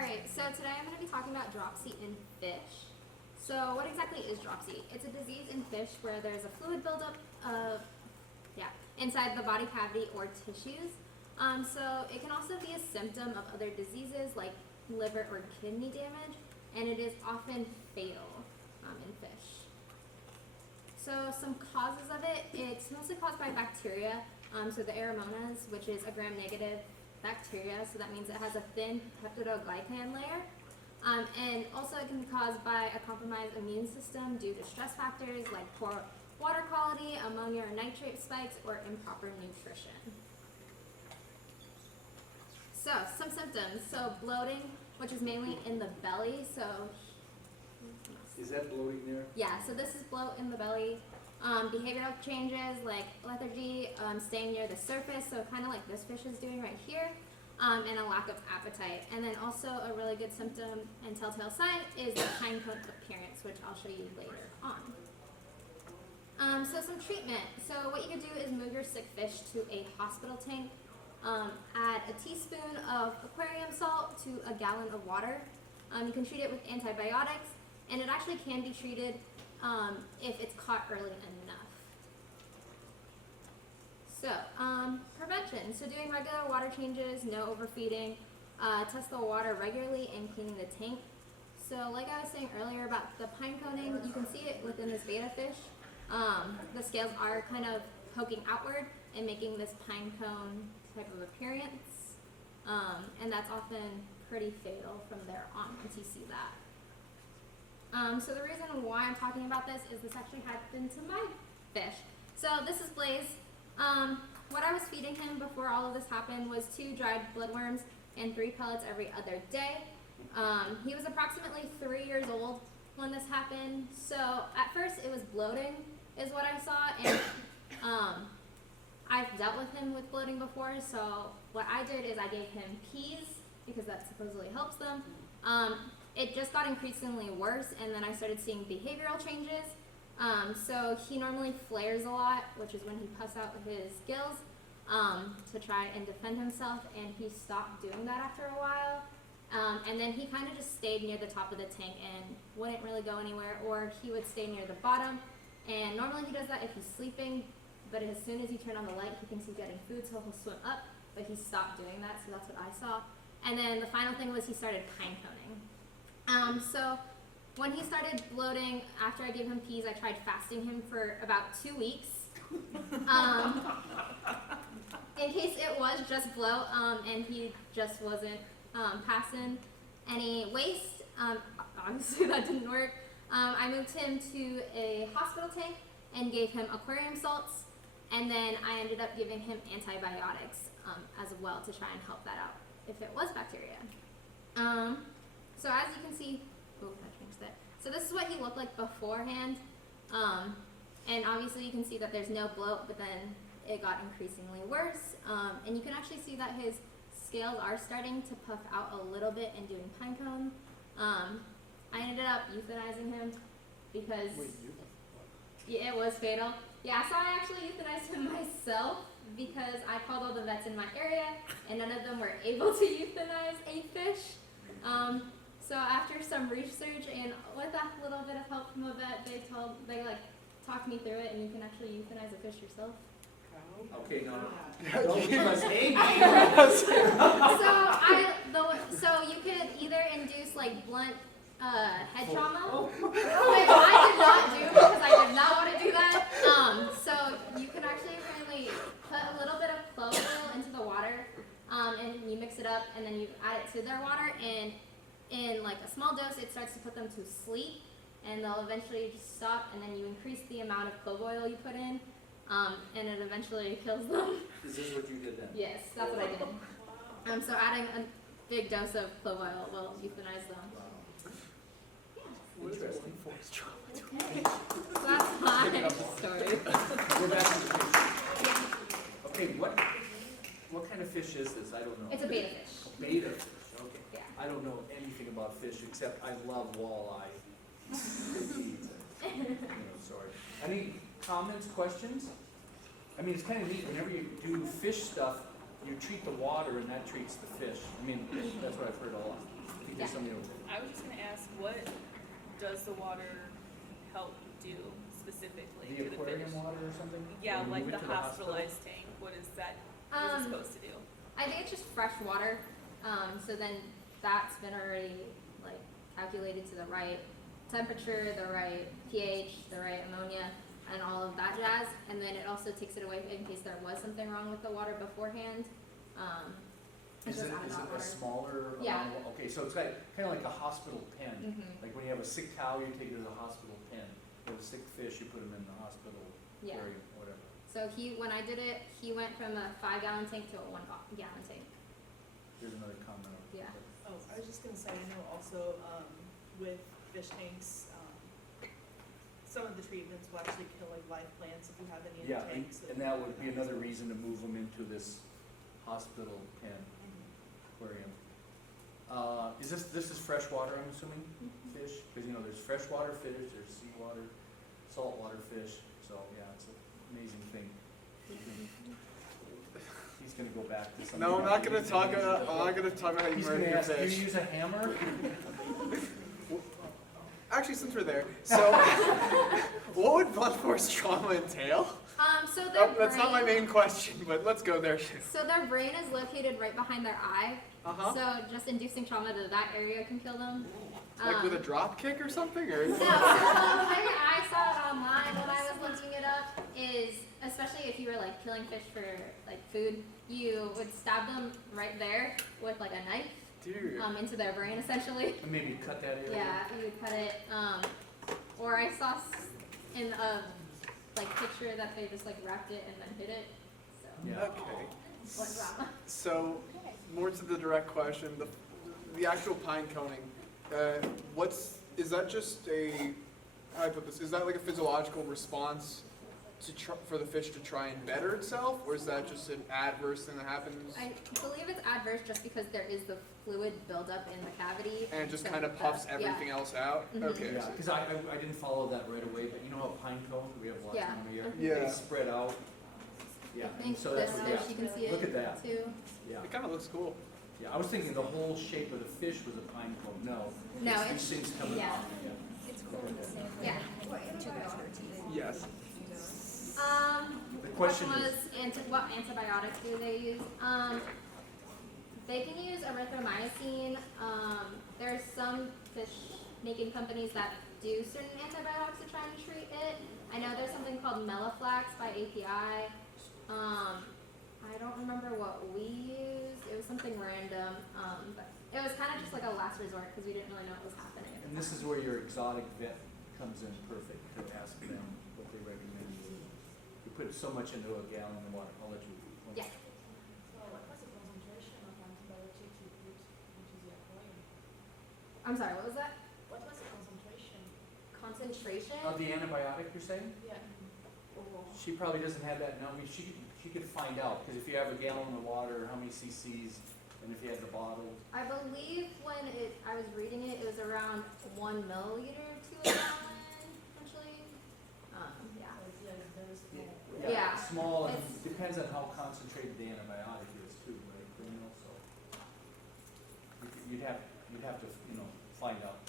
Alright, so today I'm going to be talking about dropsy in fish. So what exactly is dropsy? It's a disease in fish where there's a fluid buildup inside the body cavity or tissues. So it can also be a symptom of other diseases like liver or kidney damage, and it is often fatal in fish. So some causes of it, it's mostly caused by bacteria. So the Aeromonas, which is a gram-negative bacteria, so that means it has a thin peptidoglycan layer. And also it can be caused by a compromised immune system due to stress factors like poor water quality, ammonia or nitrate spikes, or improper nutrition. So some symptoms, so bloating, which is mainly in the belly, so is that bloating there? yeah, so this is bloat in the belly. Behavioral changes like lethargy, staying near the surface, so kind of like this fish is doing right here, and a lack of appetite. And then also a really good symptom and telltale sign is the pine cone appearance, which I'll show you later on. So some treatment. So what you can do is move your sick fish to a hospital tank. Add a teaspoon of aquarium salt to a gallon of water. You can treat it with antibiotics, and it actually can be treated if it's caught early enough. So, prevention. So doing regular water changes, no overfeeding, test the water regularly, and cleaning the tank. So like I was saying earlier about the pine coning, you can see it within this betta fish. The scales are kind of poking outward and making this pine cone type of appearance. And that's often pretty fatal from there on once you see that. So the reason why I'm talking about this is this actually happened to my fish. So this is Blaze. What I was feeding him before all of this happened was 2 dried bloodworms and 3 pellets every other day. He was approximately 3 years old when this happened. So at first it was bloating is what I saw, and I've dealt with him with bloating before, so what I did is I gave him peas because that supposedly helps them. It just got increasingly worse, and then I started seeing behavioral changes. So he normally flares a lot, which is when he puffs out his gills to try and defend himself, and he stopped doing that after a while. And then he kind of just stayed near the top of the tank and wouldn't really go anywhere, or he would stay near the bottom. And normally he does that if he's sleeping, but as soon as you turn on the light, he thinks he's getting food, so he'll swim up, but he stopped doing that, so that's what I saw. And then the final thing was he started pine coning. So when he started bloating, after I gave him peas, I tried fasting him for about 2 weeks. In case it was just bloat, and he just wasn't passing any waste. Obviously that didn't work. I moved him to a hospital tank and gave him aquarium salts, and then I ended up giving him antibiotics as well to try and help that out if it was bacteria. So as you can see, I changed that. So this is what he looked like beforehand, and obviously you can see that there's no bloat, but then it got increasingly worse, and you can actually see that his scales are starting to puff out a little bit and doing pine cone. I ended up euthanizing him because it was fatal. Yeah, so I actually euthanized him myself because I called all the vets in my area and none of them were able to euthanize a fish. So after some research and with a little bit of help from a vet, they talked me through it, and you can actually euthanize a fish yourself. Okay, no. Don't give us age. So you could either induce like blunt head trauma, which I did not do because I did not want to do that. So you can actually really put a little bit of clove oil into the water, and you mix it up, and then you add it to their water, and in like a small dose, it starts to put them to sleep, and they'll eventually just stop, and then you increase the amount of clove oil you put in, and it eventually kills them. Is this what you did then? Yes, that's what I did. So adding a big dose of clove oil will euthanize them. Interesting. Okay. So that's my story. We're back to the fish. Okay, what kind of fish is this? I don't know. It's a betta fish. A betta fish, okay. Yeah. I don't know anything about fish except I love walleye. Sorry. Any comments, questions? I mean, it's kind of neat whenever you do fish stuff, you treat the water and that treats the fish. I mean, that's what I've heard a lot. I think there's something over there. I was just gonna ask, what does the water help do specifically The to the aquarium fish? water or something? Yeah, Or you like move the it to hospital? hospitalized tank. What is that? What is it supposed to do? I think it's just fresh water. So then that's been already like calculated to the right temperature, the right pH, the right ammonia, and all of that jazz. And then it also takes it away in case there was something wrong with the water beforehand. It's Is just it out of that a water. smaller Yeah. amount of, okay, so it's kind of like a hospital pen. Mhm. Like when you have a sick cow, you take it to the hospital pen. You have a sick fish, you put them in the hospital Yeah. aquarium, whatever. So when I did it, he went from a 5-gallon tank to a 1-gallon tank. Here's another comment. Yeah. Oh, I was just gonna say, I know also, with fish tanks, some of the treatments will actually kill like live plants if you have any in the Yeah, tanks. and that would be another reason to move them into this hospital pen aquarium. This is freshwater, I'm assuming, fish? Because, you know, there's freshwater fish, there's seawater, saltwater fish, so, yeah, it's an amazing thing. He's gonna go back to something. No, I'm not gonna else. talk about. I'm not gonna talk about how you He's murder gonna your ask, do fish. you use a hammer? Actually, since we're there, so what would blunt force trauma entail? So their Oh, that's not my brain- main question, but let's go there. So their brain is located right behind their eye. Uh-huh. So just inducing trauma to that area can kill them. Like with a drop kick or something, or? No, so the way I saw it online when I was looking it up is, especially if you were like killing fish for like food, you would stab them right there with like a knife Dude. into their brain essentially. And maybe cut that area? Yeah, you would cut it. Or I saw in a like picture that they just like wrapped it and then hit it. So Yeah. Okay. what drama? So, more to the direct question, the actual pine coning. Is that just a? How do I put this? Is that like a physiological response for the fish to try and better itself, or is that just an adverse thing that happens? I believe it's adverse just because there is the fluid buildup in the cavity. And it just so kind of puffs yeah. everything else out? Mhm. Okay. Yeah, because I didn't follow that right away, but you know how pine cones, we have lots of Yeah. them here? Yeah. They spread out. Yeah, I think so that's this what, fish, yeah, you can see it Look at that. too. yeah. It kind of looks cool. Yeah, I was thinking the whole shape of the fish was a pine cone, no. No, These it's, things coming yeah. off, yeah. Yeah. Yes. The question was is, what antibiotics do they use? They can use erythromycin. There's some fish making companies that do certain antibiotics to try and treat it. I know there's something called Melaflax by API. I don't remember what we used. It was something random, but it was kind of just like a last resort because we didn't really know what was happening. and this is where your exotic vet comes in perfect to ask them what they recommend. You put so much into a gallon of water, I'll let you. Yeah. What was the concentration of antibiotics you put into the aquarium? I'm sorry, what was that? What was the concentration? Concentration? Of the antibiotic, you're saying? Yeah. She probably doesn't have that now. I mean, she could find out, because if you have a gallon of water, how many cc's, and if you had the bottle. I believe when I was reading it, it was around 1 milliliter to a gallon, essentially. Yeah. So it's like very small. Yeah. Small, and It's- depends on how concentrated the antibiotic is too, right? You know, so you'd have to, find out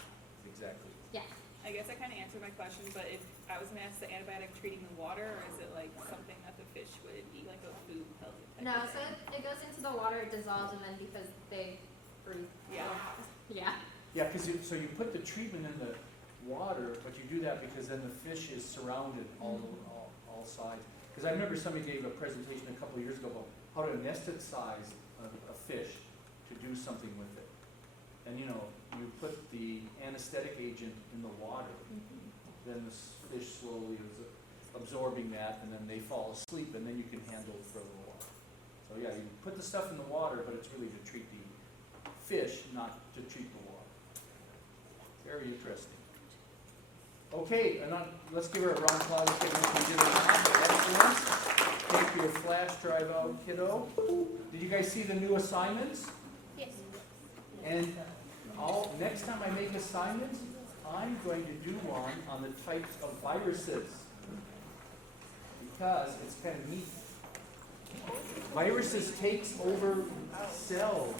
exactly. Yeah. I guess I kind of answered my question, but if I was gonna ask, the antibiotic treating the water, or is it like something that the fish would eat, like a food pellet type No, of so thing? it goes into the water, it dissolves, and then because they breathe. Yeah. Yeah. Yeah, because so you put the treatment in the water, but you do that because then the fish is surrounded all sides. Because I remember somebody gave a presentation a couple of years ago about how to anesthetize a fish to do something with it. And you put the anesthetic agent in the water, then the fish slowly is absorbing that, and then they fall asleep, and then you can handle it for a little while. So yeah, you put the stuff in the water, but it's really to treat the fish, not to treat the water. Very interesting. Okay, and let's give her a round of applause. Let's give her a excellent. Take your flash drive out, kiddo. Did you guys see the new assignments? Yes. And next time I make assignments, I'm going to do one on the types of viruses. Because it's kind of neat. Viruses takes over cells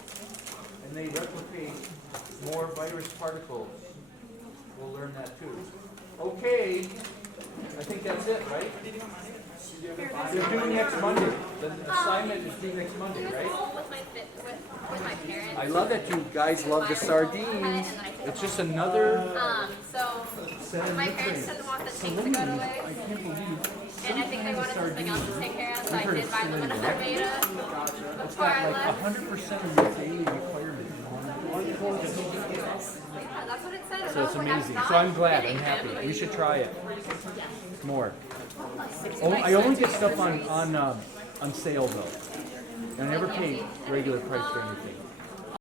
and they replicate more virus particles. We'll learn that too. Okay, I think that's it, right? They're due next Monday. The assignment is due next Monday, right? With my parents. I love that you guys love the sardines. It's just another So set of my parents didn't want the tanks to go to waste, I can't believe. and I think they wanted something else to take care of, so I I've heard did of buy them saline. another beta It's before got I like left. 100% of your daily requirement. Yeah, that's what it said. So it's amazing. So I'm glad, I'm happy. We should try it more. Oh, I only get stuff on sale though. I never pay regular price for anything.